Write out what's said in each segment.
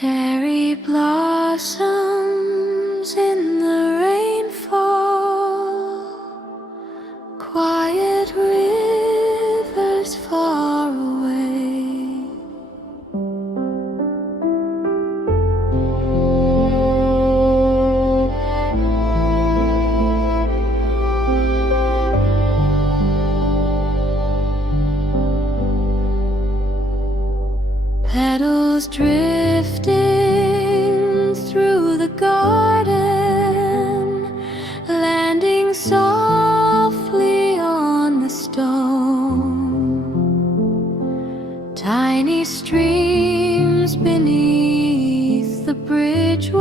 Cherry blossoms in the rainfall, quiet rivers far away. Petals drifting through the garden, landing softly on the stone. Tiny streams beneath the bridgeways,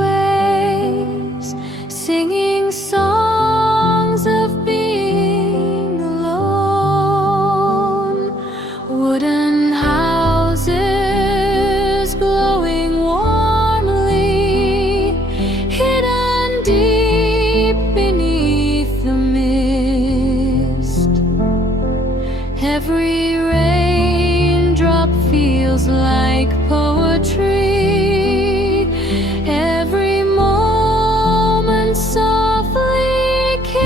singing songs of being alone. Wooden houses glowing warmly, hidden deep beneath the mist. Every raindrop feels like poetry, every moment softly kissed.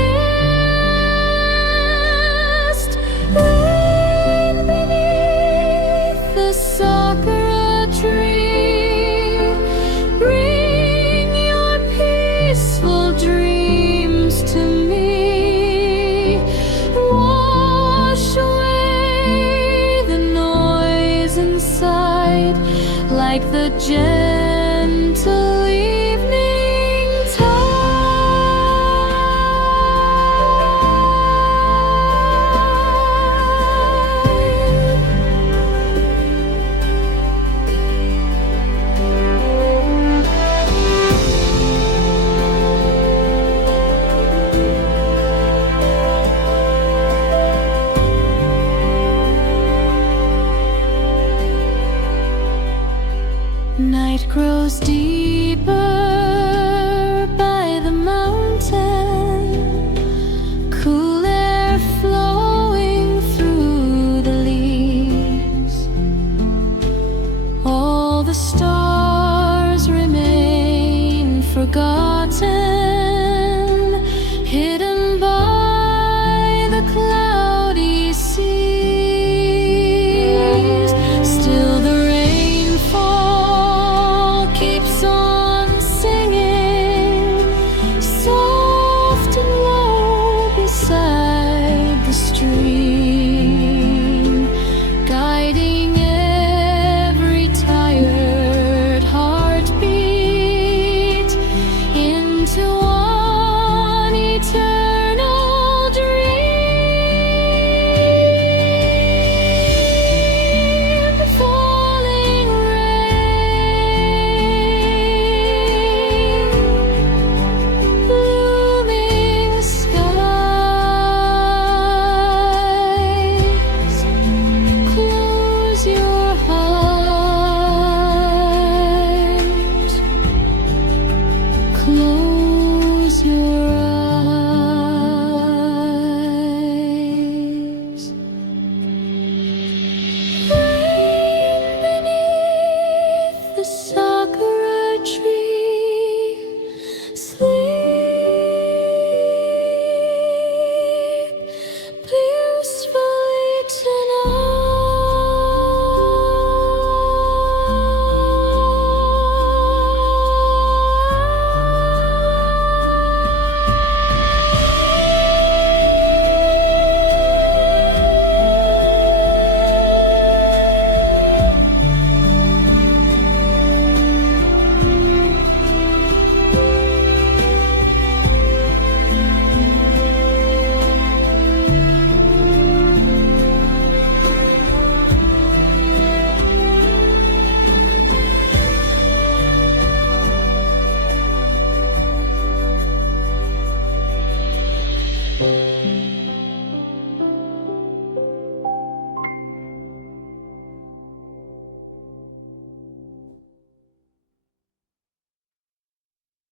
Rain beneath the Sakura tree, bring your peaceful dreams to me. Wash away the noise inside, like the gentle evening Night grows deeper by the mountain, cool air flowing through the leaves. All the stars remain forgotten.